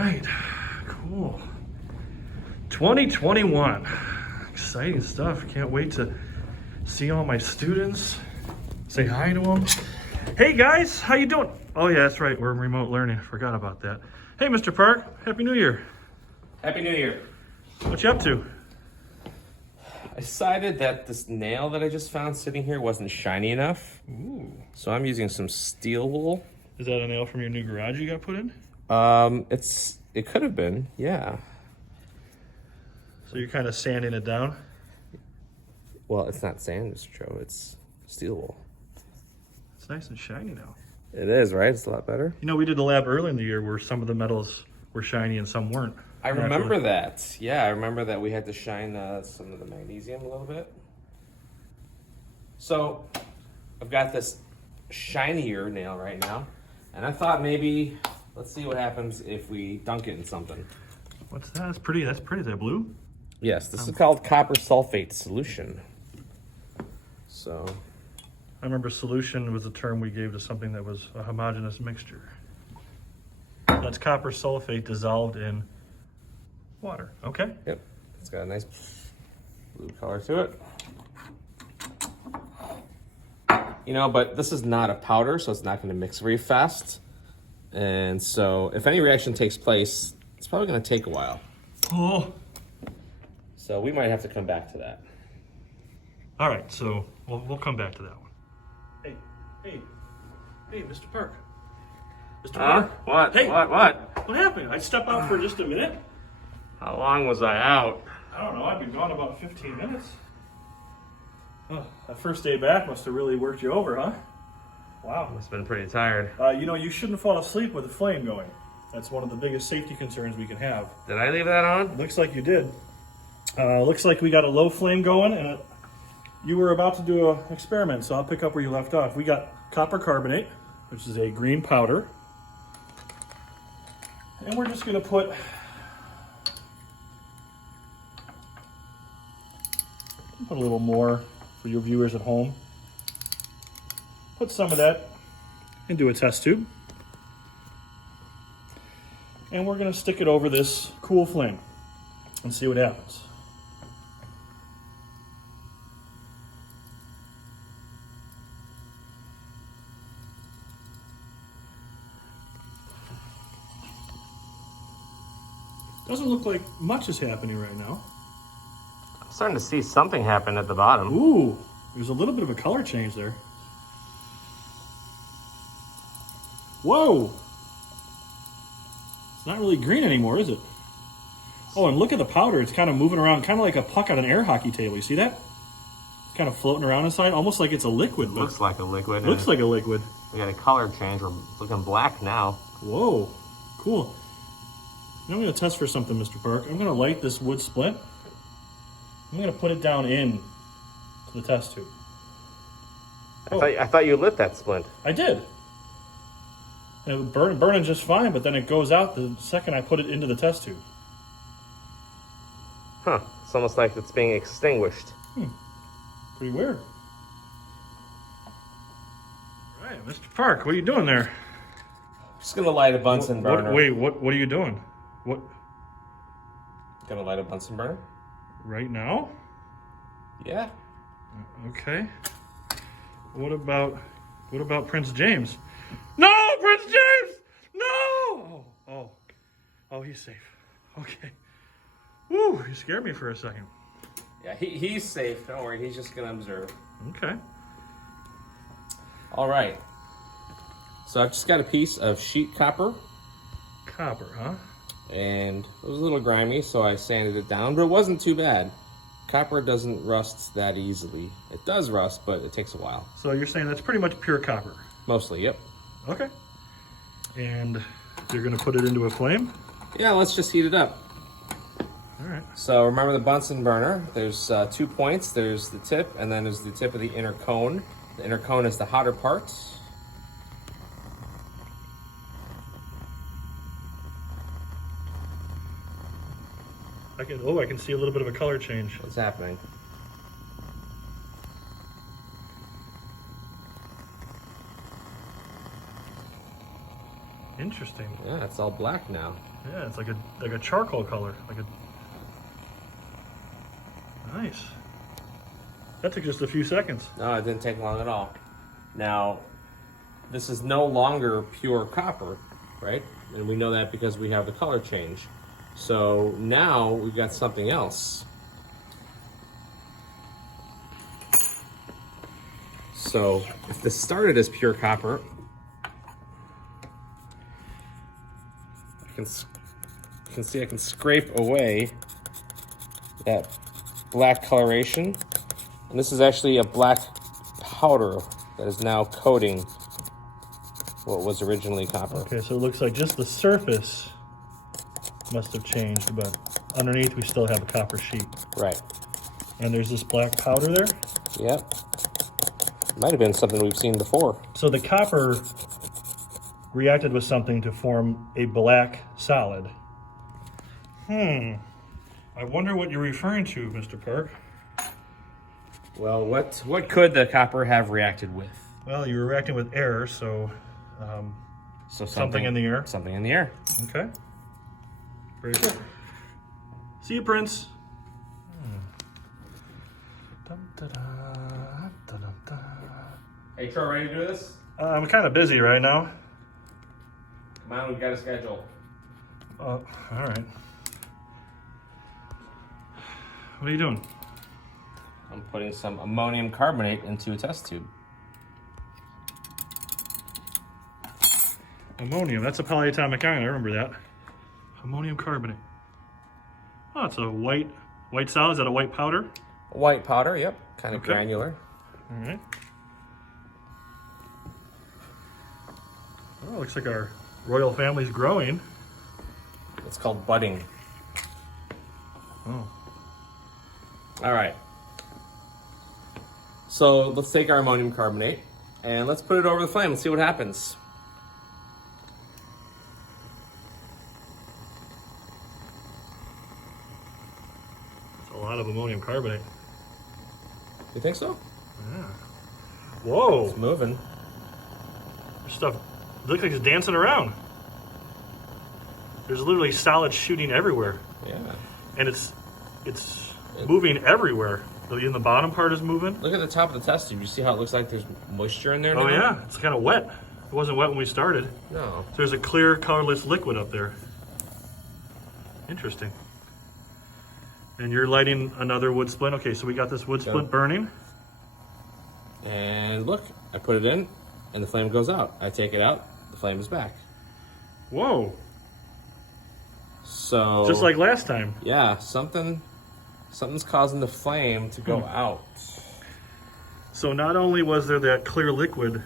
right, cool. 2021, exciting stuff. Can't wait to see all my students, say hi to them. Hey guys, how you doing? Oh yeah, that's right, we're remote learning, forgot about that. Hey Mr. Park, Happy New Year. Happy New Year. What you up to? I decided that this nail that I just found sitting here wasn't shiny enough. Ooh. So I'm using some steel wool. Is that a nail from your new garage you got put in? It could have been, yeah. So you're kind of sanding it down? Well, it's not sand, Mr. Joe, it's steel wool. It's nice and shiny now. It is, right? It's a lot better. You know, we did a lab early in the year where some of the metals were shiny and some weren't. I remember that. Yeah, I remember that we had to shine some of the magnesium a little bit. So I've got this shinier nail right now, and I thought maybe let's see what happens if we dunk it in something. What's that? That's pretty. That's pretty. Is that blue? Yes, this is called copper sulfate solution. So I remember solution was a term we gave to something that was a homogeneous mixture. That's copper sulfate dissolved in water. Okay. Yep, it's got a nice blue color to it. You know, but this is not a powder, so it's not going to mix very fast. And so if any reaction takes place, it's probably going to take a while. Oh. So we might have to come back to that. All right, so we'll come back to that one. Hey, Mr. Park. Mr. Park. What? Hey. What? What happened? I step out for just a minute. How long was I out? I don't know. I've been gone about 15 minutes. Oh, that first day back must have really worked you over, huh? Wow. Must have been pretty tired. You know, you shouldn't fall asleep with the flame going. That's one of the biggest safety concerns we can have. Did I leave that on? Looks like you did. Looks like we got a low flame going, and you were about to do an experiment, so I'll pick up where you left off. We got copper carbonate, which is a green powder. And we're just going to put a little more for your viewers at home. Put some of that into a test tube. And we're going to stick it over this cool flame and see what happens. Doesn't look like much is happening right now. I'm starting to see something happen at the bottom. Ooh, there's a little bit of a color change there. Whoa! It's not really green anymore, is it? Oh, and look at the powder. It's kind of moving around, kind of like a puck on an air hockey table. You see that? Kind of floating around inside, almost like it's a liquid. Looks like a liquid. Looks like a liquid. We got a color change. We're looking black now. Whoa, cool. Now I'm going to test for something, Mr. Park. I'm going to light this wood splint. I'm going to put it down in to the test tube. I thought you lit that splint. I did. And it was burning just fine, but then it goes out the second I put it into the test tube. Huh. It's almost like it's being extinguished. Pretty weird. All right, Mr. Park, what are you doing there? Just going to light a Bunsen burner. Wait, what are you doing? What? Gonna light a Bunsen burner? Right now? Yeah. Okay. What about Prince James? No, Prince James! No! Oh, he's safe. Okay. Woo, you scared me for a second. Yeah, he's safe. Don't worry. He's just gonna observe. Okay. All right. So I've just got a piece of sheet copper. Copper, huh? And it was a little grimy, so I sanded it down, but it wasn't too bad. Copper doesn't rust that easily. It does rust, but it takes a while. So you're saying that's pretty much pure copper? Mostly, yep. Okay. And you're going to put it into a flame? Yeah, let's just heat it up. All right. So remember the Bunsen burner. There's 2 points. There's the tip, and then there's the tip of the inner cone. The inner cone is the hotter part. I can see a little bit of a color change. What's happening? Interesting. Yeah, it's all black now. Yeah, it's like a charcoal color. Nice. That took just a few seconds. No, it didn't take long at all. Now, this is no longer pure copper, right? And we know that because we have the color change. So now we've got something else. So if this started as pure copper, you can see I can scrape away that black coloration. And this is actually a black powder that is now coating what was originally copper. Okay, so it looks like just the surface must have changed, but underneath we still have a copper sheet. Right. And there's this black powder there? Yep. Might have been something we've seen before. So the copper reacted with something to form a black solid. I wonder what you're referring to, Mr. Park. Well, what could the copper have reacted with? Well, you were reacting with air, so something in the air. Something in the air. Okay. Very good. See you, Prince. Hey, Troy, ready to do this? I'm kind of busy right now. Come on, we've got a schedule. All right. What are you doing? I'm putting some ammonium carbonate into a test tube. Ammonium, that's a polyatomic ion, I remember that. Ammonium carbonate. Oh, it's a white solid, is that a white powder? White powder, yep. Kind of Okay. granular. All right. Oh, looks like our royal family's growing. It's called budding. Oh. All right. So let's take our ammonium carbonate and let's put it over the flame and see what happens. It's a lot of ammonium carbonate. You think so? Yeah. Whoa. It's moving. There's stuff looks like it's dancing around. There's literally solids shooting everywhere. Yeah. And it's moving everywhere. Even the bottom part is moving. Look at the top of the test tube. You see how it looks like there's moisture in there now? Oh yeah, it's kind of wet. It wasn't wet when we started. No. So there's a clear, colorless liquid up there. Interesting. And you're lighting another wood splint. Okay, so we got this wood splint burning. And look, I put it in and the flame goes out. I take it out, the flame is back. Whoa. So Just like last time. yeah, something's causing the flame to go out. So not only was there that clear liquid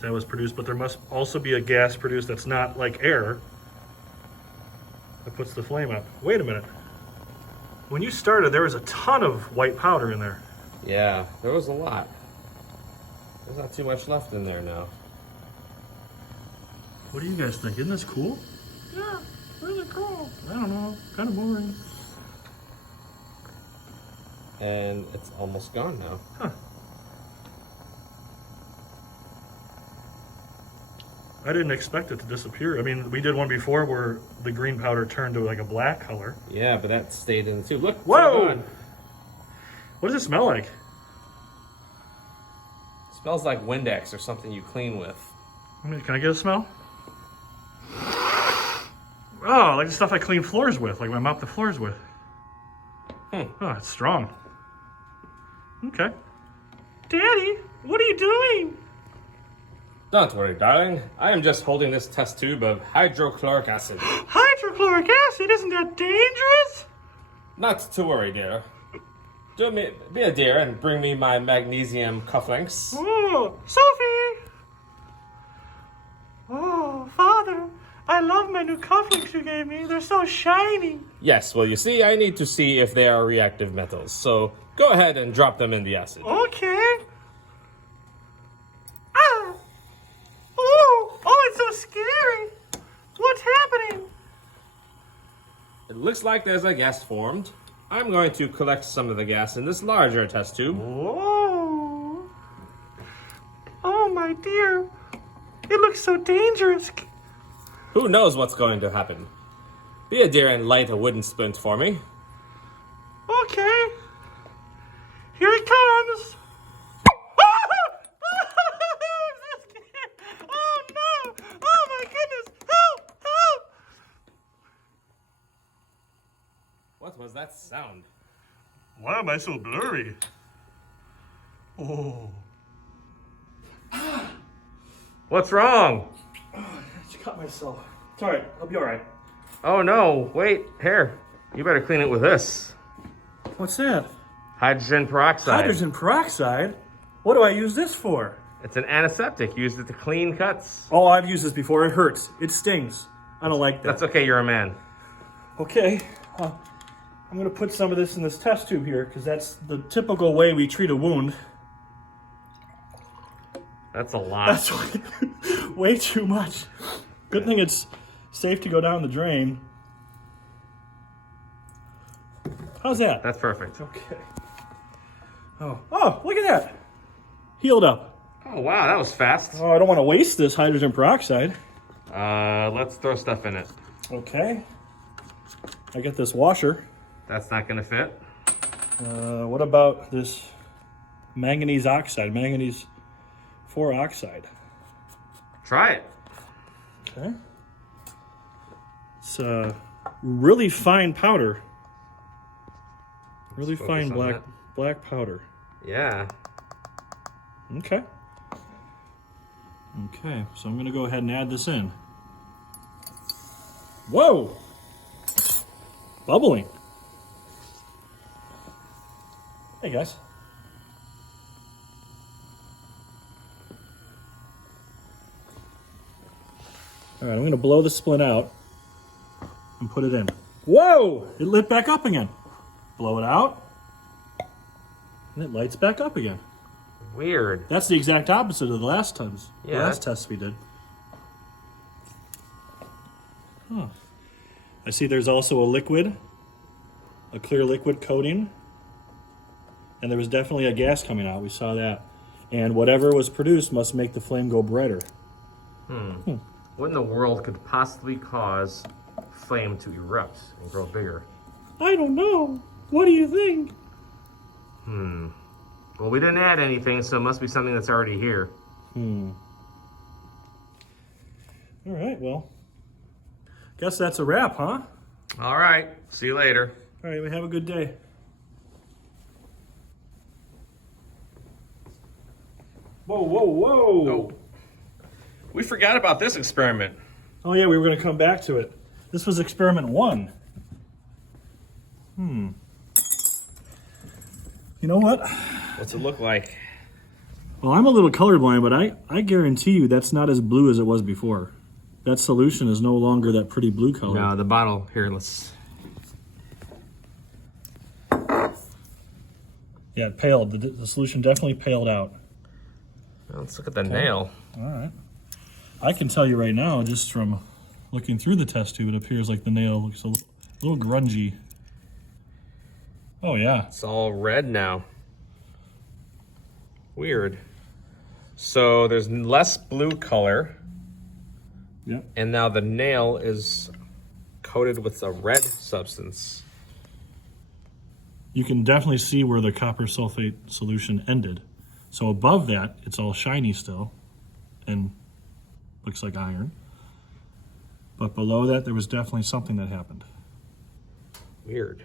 that was produced, but there must also be a gas produced that's not like air that puts the flame out. Wait a minute. When you started, there was a ton of white powder in there. Yeah, there was a lot. There's not too much left in there now. What do you guys think? Isn't this cool? Yeah, really cool. I don't know, kind of boring. And it's almost gone now. Huh. I didn't expect it to disappear. I mean, we did one before where the green powder turned to like a black color. Yeah, but that stayed in the tube. Look, it's Whoa! all gone. What does it smell like? Smells like Windex or something you clean with. I mean, can I get a smell? Oh, like the stuff I clean floors with, like I mop the floors with. Oh, it's strong. Okay. Daddy, what are you doing? Don't worry, darling. I am just holding this test tube of hydrochloric acid. Hydrochloric acid, isn't that dangerous? Not to worry, dear. Be a dear and bring me my magnesium cufflinks. Oh, Sophie! Oh, Father, I love my new cufflinks you gave me. They're so shiny. Yes, well, you see, I need to see if they are reactive metals. So go ahead and drop them in the acid. Okay. Ah! Oh, it's so scary. What's happening? It looks like there's a gas formed. I'm going to collect some of the gas in this larger test tube. Whoa. Oh, my dear. It looks so dangerous. Who knows what's going to happen? Be a dear and light a wooden splint for me. Okay. Here he comes. Oh no! Oh my goodness! Help! Help! What was that sound? Why am I so blurry? Oh. What's wrong? I just cut myself. It's alright. I'll be alright. Oh no, wait, here. You better clean it with this. What's that? Hydrogen peroxide. Hydrogen peroxide? What do I use this for? It's an antiseptic. Use it to clean cuts. Oh, I've used this before. It hurts. It stings. I don't like that. That's okay, you're a man. Okay. I'm going to put some of this in this test tube here because that's the typical way we treat a wound. That's a lot. That's way too much. Good thing it's safe to go down the drain. How's that? That's perfect. Okay. Oh, look at that. Healed up. Oh wow, that was fast. Oh, I don't want to waste this hydrogen peroxide. Let's throw stuff in it. Okay. I get this washer. That's not gonna fit. What about this manganese oxide, manganese 4 oxide? Try it. Okay. It's really fine powder. Really fine black powder. Yeah. Okay. Okay, so I'm going to go ahead and add this in. Whoa! Bubbling. Hey, guys. All right, I'm going to blow the splint out and put it in. Whoa! It lit back up again. Blow it out, and it lights back up again. Weird. That's the exact opposite of the last times. Yeah. The last test we did. Huh. I see there's also a liquid, a clear liquid coating, and there was definitely a gas coming out. We saw that. And whatever was produced must make the flame go brighter. What in the world could possibly cause flame to erupt and grow bigger? I don't know. What do you think? Well, we didn't add anything, so it must be something that's already here. All right, well, guess that's a wrap, huh? All right. See you later. All right, we have a good day. Whoa, whoa, whoa. Oh. We forgot about this experiment. Oh yeah, we were going to come back to it. This was experiment 1. You know what? What's it look like? Well, I'm a little colorblind, but I guarantee you that's not as blue as it was before. That solution is no longer that pretty blue color. No, the bottle. Here, let's... Yeah, it paled. The solution definitely paled out. Well, let's look at the nail. All right. I can tell you right now, just from looking through the test tube, it appears like the nail looks a little grungy. Oh, yeah. It's all red now. Weird. So there's less blue color. Yep. And now the nail is coated with a red substance. You can definitely see where the copper sulfate solution ended. So above that, it's all shiny still and looks like iron. But below that, there was definitely something that happened. Weird.